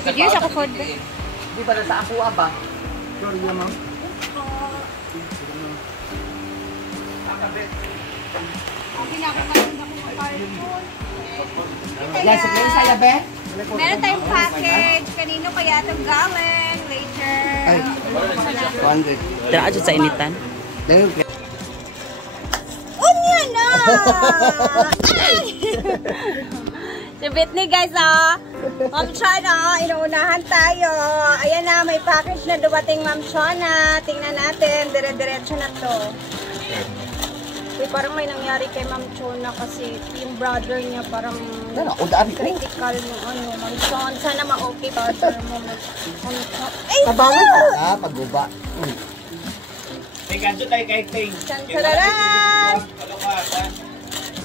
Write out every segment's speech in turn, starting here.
Sige, sa kukod. Di ba sa ako ba? Sorry na, ma'am. Yes, please, Alabe. Meron tayong package. Kanino kaya itong galing? Later. Ay, 100. Tira ka sa initan. Unya na! Si Britney guys, Ma'am Chana, inuunahan tayo. Ayan na, may package na dumating Ma'am Chana. Tingnan natin, dire-diretso na to. Uy, parang may nangyari kay Ma'am Chana kasi yung brother niya parang critical yung Ma'am Chana. Sana ma-okay brother mo. Ay! Tabangan ka, pag-guba. May gancho tayo kay Ting. Chancararan!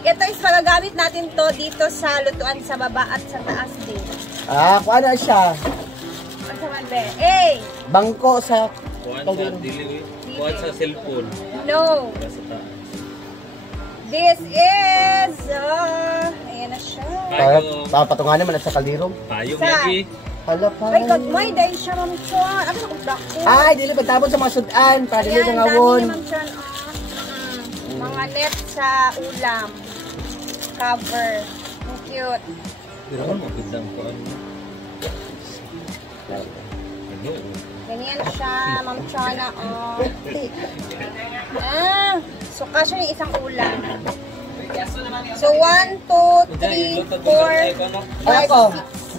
Ito is magagamit natin to dito sa lutuan sa baba at sa taas din. Kung ano siya? Ano naman ba? Eh! Bangko sa... Kuhan sa dili. Kuhan sa cellphone. No! Sa taas. This is... ayan na siya. Patungan naman at sa kaldirong. Payong Sa- lagi. Hala pa. Ay, kagmay dahil siya, Ma'am Chuan. Ano na dako? Ay, dili pagtabon sa mga sudan. Para dili Ayan, na ngawon. dami ni Ma'am Chuan. Mga net sa ulam. Cover. Ang cute. Pero magandang kuhan. Ano? Ganyan siya, Ma'am Chuan. So, kasya yung isang ulam. So, 1, 2, 3, 4, 5, 6.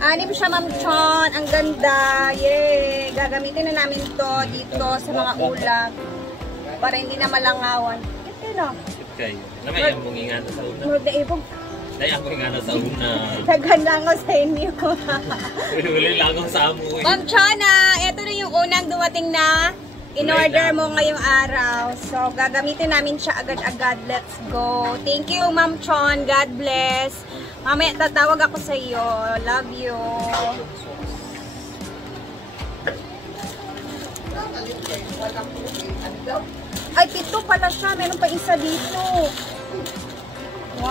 Anim siya, Ma'am Chon. Ang ganda. Yay! Gagamitin na namin to dito sa mga ulam para hindi na malangawan. Ito no? Kayo. Namay ang mungingana sa una. Murag na ibog. Dahil ang mungingana sa una. Naghanlangaw sa inyo. Uli lang ako sa amoy. Ma'am Chona, ito na yung unang dumating na in-order mo ngayong araw. So, gagamitin namin siya agad-agad. Let's go. Thank you, Ma'am Chon. God bless. Mamaya tatawag ako sa iyo. Love you. Ay, pito pala siya. Meron pa isa dito. 1, 2,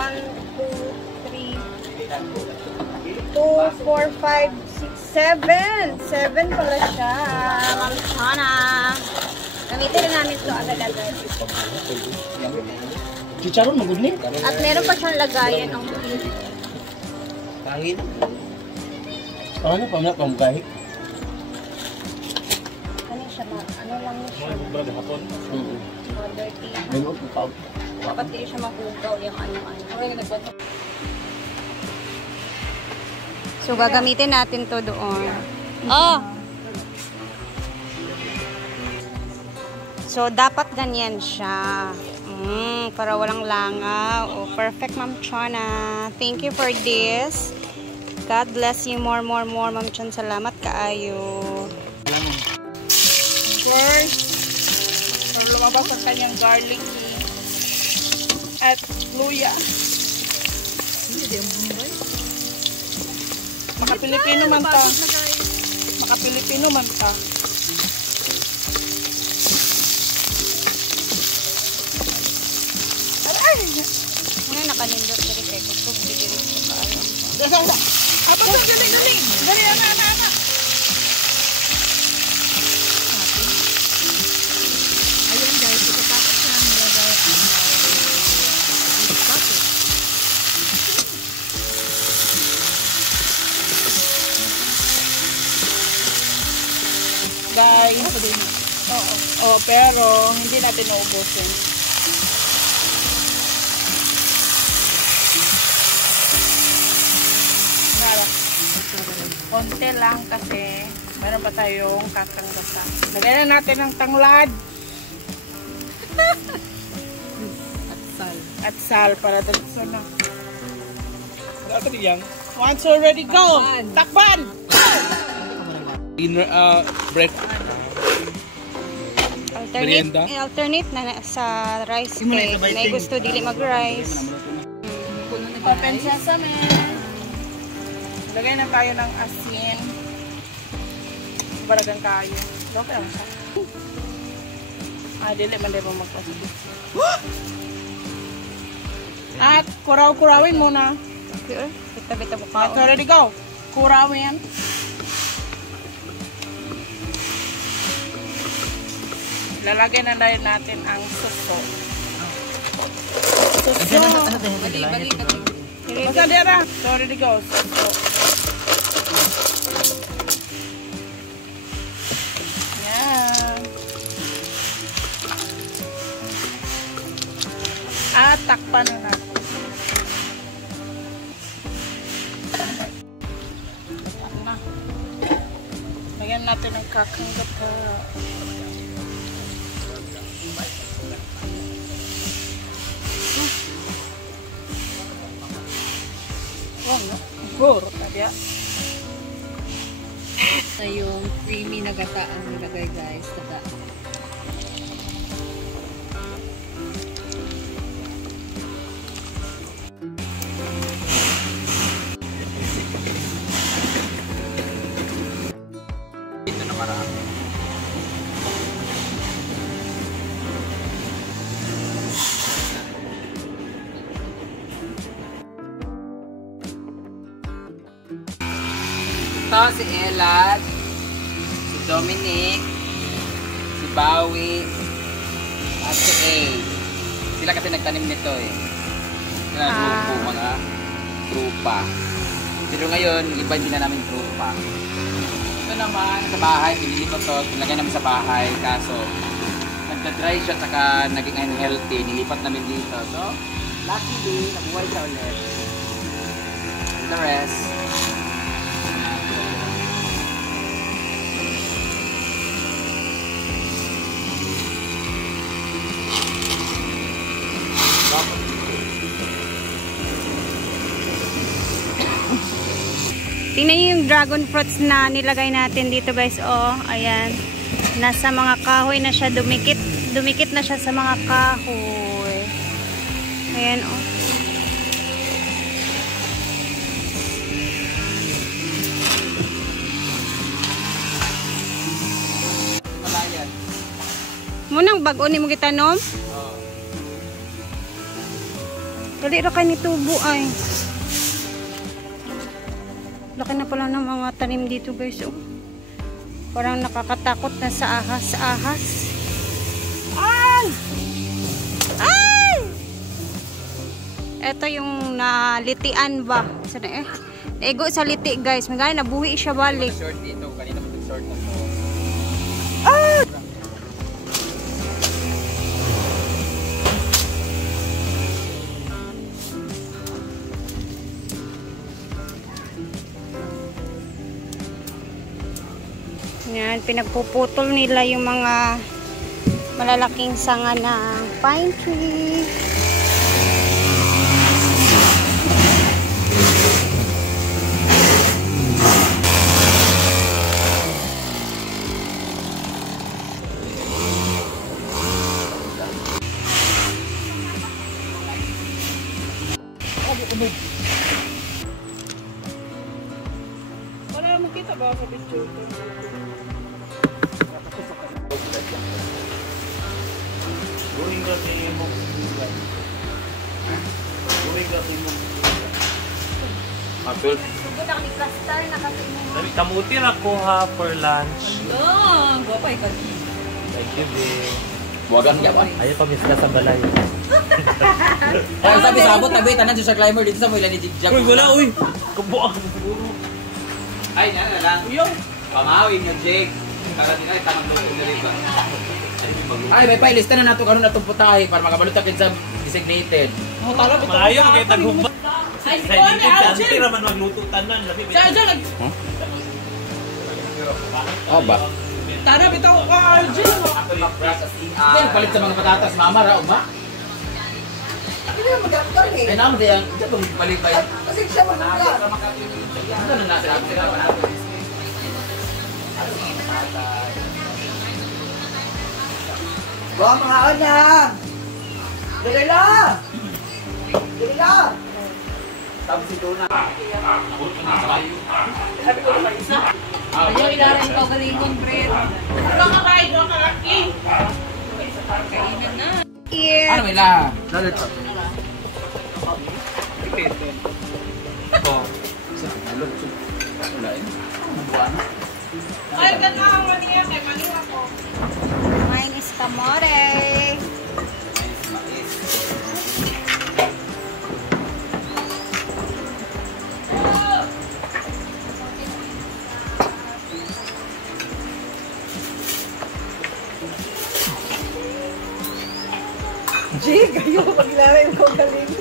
3, 2, 4, 5, 6, 7. 7 pala siya. Ma'am Chana. Gamitin na namin ito agad-agad. Chicharon, magod ni. At meron pa siyang lagayan. Ang Pangin. Ano pa na pamgahi? ano siya, ano lang niya siya. Bago hapon. Dirty. Mayroon po pa. Dapat hindi siya makugaw yung ano-ano. So, gagamitin natin to doon. Oh! So, dapat ganyan siya. Para walang langaw. Oh, perfect, Ma'am Chona. Thank you for this. God bless you more, Ma'am Chon. Salamat kaayo. First, lumabas ang kanyang garlic at luya. Maka-Pilipino man ta. Maka-Pilipino man ta. Muna nakanindot dari kay kusog diri sa kaayo. Apa to galing. Dali ana. Ayun guys, ito tapos na nilagay ang tapos. Guys, oo, pero hindi natin naubusin. Konti lang kasi meron pa tayong kakanggata. Lagyan na natin ng tanglad. At sal para dito na. Ano yang? Once already go! Takban! Dinner, break. Alternate na sa rice cake. May gusto dili mag-rice. Open sesame. Lagay na tayo ng asin. Baragan tayo. Okay lang siya. Dili man din mo magpasin. At kuraw-kurawin muna. Okay, bita-bita mo ka. Let's already go. Kurawin. Lalagyan na rin natin ang suso. Suso. Basta dira. Sorry to go. Suso. Yan. At takpan na natin. Lagyan natin ang kakang gata. Oh, no. Puro tadi. Ito yung creamy na gata ang nilagay guys. Gata. Ito na marami. Ito si Elad, si Dominic, si Bawi, at si A. Sila kasi nagtanim nito eh. Sila grupo, mga trupa. Pero ngayon, iba din na namin trupa. Ito naman, sa bahay, pinili ko to, nilagay namin sa bahay. Kaso, nagda-dry siya, saka naging unhealthy. Nilipat namin dito. So, luckily, nabuhay siya ulit. And the rest, tingnan niyo yung dragon fruits na nilagay natin dito guys. Oh, ayan. Nasa mga kahoy na siya. Dumikit. Dumikit na siya sa mga kahoy. Ayan oh. malayan. Munang bago ni mo gitanom? Oh. Dali ra kay ni tubo ay. Laki na pala ng mga tanim dito guys. Oh. Parang nakakatakot na sa ahas. Ay! Ay! Ito yung nalitian ba? Sana eh. Ego sa liti guys. Magana nabuhi siya balik. Short dito. Kanina mag-short na to. Ah! Yan, pinagpuputol nila yung mga malalaking sanga ng pine tree. Wala mo kita ba sa picture ko? Guling kasi mo. Guling kasi mo. Apple. Sugod ako ni Castar na kasi mo. Kamutin ako ha for lunch. Ano? Guwapay ka. Thank you, babe. Buwagan ka ba? Ayaw pa miss na sa balay. Ay, sabi sabot tabi tanan sa climber dito sa mo ilan ni Jigjag. Uy, wala, uy! Kabuang! Ay, na lang. Uyo! Pamawin nyo, Jake. Kagatin ay tamang doon na rin ba? Ay, may pailista na nato karon atong putahe para makabalot ka sa designated. Oh, talo bitaw. Malayo, kaya taghumba. Ay, si Sa Juan, ligid sa Algin. antira man magluto tanan. Diyan, Oh, ba? tara bitaw ka, Algin. Then palit sa mga patatas, mama ra ugma. Ay, naman din ito bang palit ba yun? Kasi siya magluto. Ito na nasa ako sila pa natin. Buang mga na! Dali lang! Dali lang! Tapos si Dona. Ayaw ilarin ko galimon, Brett. Wala ka ba? Wala ka laki. Kainan na. Ano may la? Oh. Wala eh. Ay, ganda ang maniya. May maniya ko. Mine is kamore. Mais. Jig, kayo paglalay ko galing.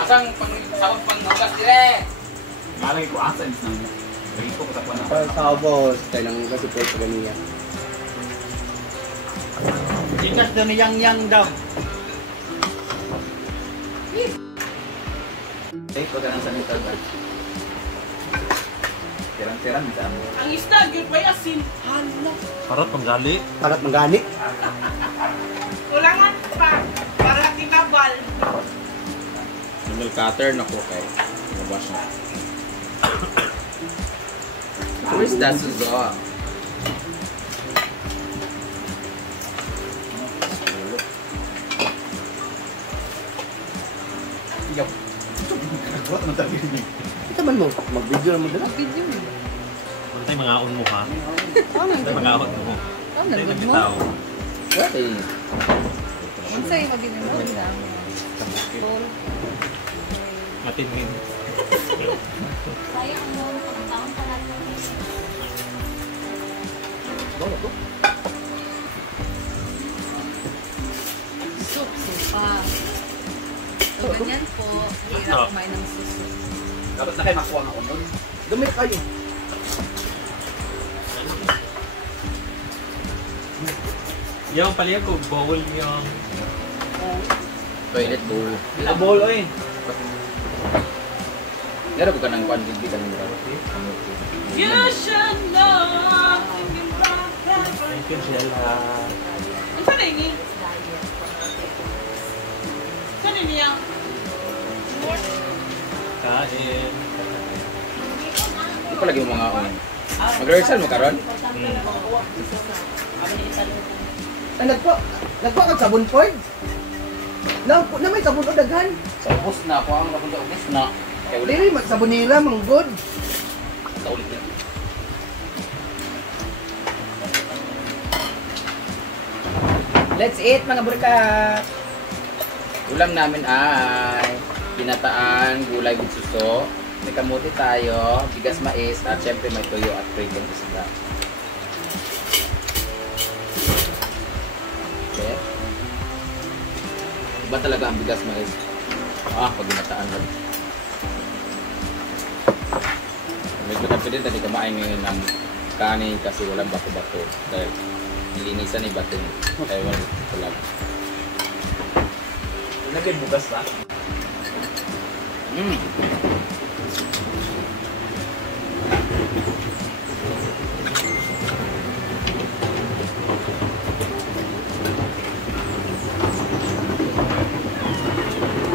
Asang sawag panghugas dire. Malay ko asan sa rito ko sa kuwan. Sabos, tayo lang kasi po sa ganiya. Ikas doon ni yang daw. Eh, ko ganang sanita ba? Tirang-tirang damo. Ang isda, yun pa yasin. Hala. Parot panggali. Parat mangani. Ulangan pa. Para tinabal. Single cutter na ko kay. Labas na. Where's that Suzo? Yaw. What man tayo ni? Kita man mo mag-video na mo dala. Video mo. Antay mga on mo ha. Ano Antay mga on mo. Antay nagod mo? magbitaw. What eh? Ano sa'yo magiging mo? Matinmin. Sayang mo. Pagkataon pa lang. Soup, supa. So, ganyan po. Hirap kumain ng suso. Dapat na kayo makuha ng unod. Dumit kayo. Yung palihan ko, bowl yung... Toilet bowl. Bowl oy. Meron ko ka ng kwan, hindi ka ng You should know. Thank you, Sheila. Ang saan ini? Saan ini yan? Kain. Hindi pa lagi yung mga on. Mag-rehearsal mo karon? Ay nagpo kag sabon pod. Na may sabon o daghan. Sa ubos na ako ang napunta ubos na. Kaya ulit. Dili magsabon nila manggod. Sa ulit na. Let's eat mga burikat! Ulam namin ay ginataan, gulay with suso, may kamuti tayo, bigas mais, at syempre may tuyo at pritong isda. Okay? Iba talaga ang bigas mais. Pag ginataan lang. Medyo confident na di kumain ngayon ng kanin kasi walang bato-bato. Dahil nilinisan ni bato niya. Kaya walang tulag. Lagay bugas ba?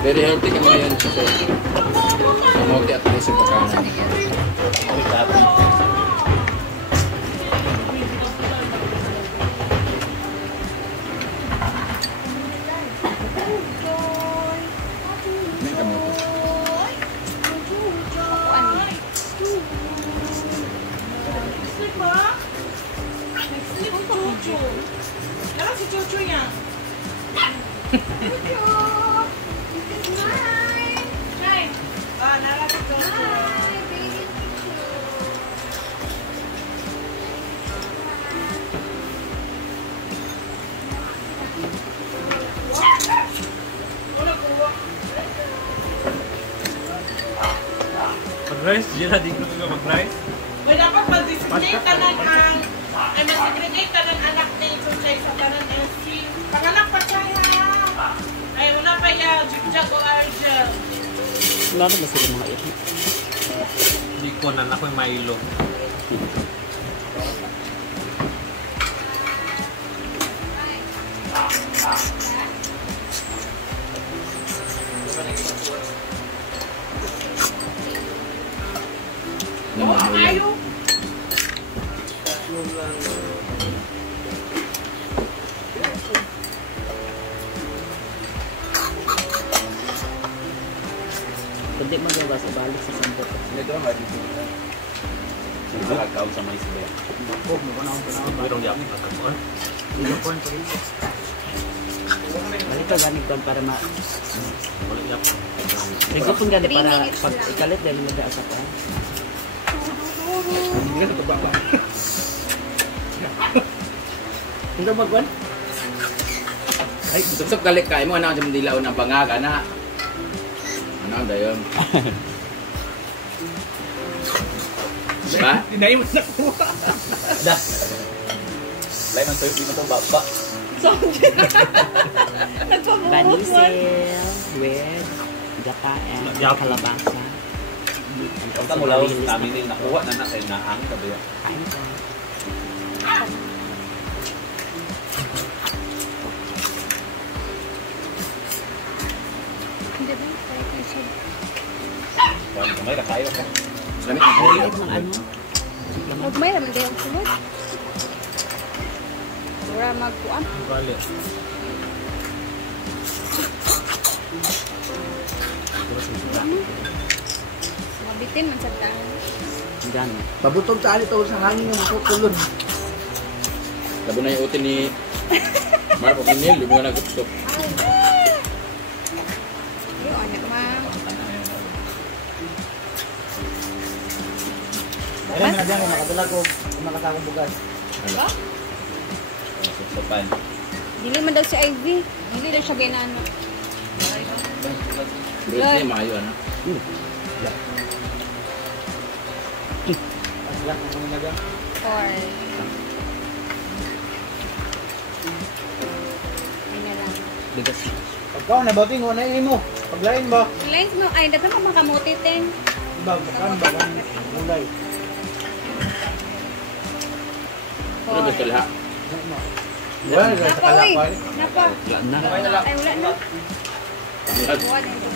Very healthy ka ngayon kasi kamote at least yung pagkanan. May kamote. Sleep ba? Sleep ko Chuchu. Nara si Chuchu yan. Hi. Nara si Chuchu. Mag-rice, Sheila, di ko ka mag-rice. May dapat mag-designate tanan ang mag-designate tanan anak ni Chuchay sa tanan LC. Panganak pa siya ha. Ay, wala pa ya jigjag o argel. Wala na sila mga ito. Hindi ko na ako yung Milo. Ayaw. Sabi Hindi magawa sa balik sa sambot. Ito ang adi. Nakakaw sa mais ba? Ako, makunahon ko na Pero di ako nakakuha. Ilo po ito. Balik ka ganit ko para ma... Wala niya ako. Ito pong ganit 3 para minutes pag lang. ikalit dahil nag-aasa pa. Hindi ka nakababa. Hindi ka magwan? Ay, susok galit ka mo na sa dilaw ng bangaga na. Ano dayon? Diba? Tinay mo na kuha. Da! Lain man tayo dito baba. Banisel with gata and kalabasa. Ang tamulaw namin yung nakuha na na kay naang kabi. Kain ko. Hindi ba? Kaya kayo siya. Kuan kamay ra kayo ka. Sani Ang liit ng ano. Laman. Huwag may naman din ang sunod. Wala magkuan. Bali. Mabitin man sa tahan. Gan. Pabutog sa alito sa hangin ng matutulog. Labo na yung utin ni Mark O'Neill, di mo na gusto. Ayun, anak ma'am. Ayun na dyan, makadala ko. Makasakong bugas. Ba? Sopan. Dili man daw si Ivy. Dili daw siya ginano. Bro, ni maayo ano. Aslak na mga naga. Or... Ay na lang. Bigas. Pagkaw na ba tingo na mo? Paglain ba? Lines mo, ay, dapat mo makamuti din. Ba kan mulai. Ano gusto lahat? Wala sa Napa, uy. kalakwan. Napa. Wala na. Ay, wala na. Lahat. Buwan na ito.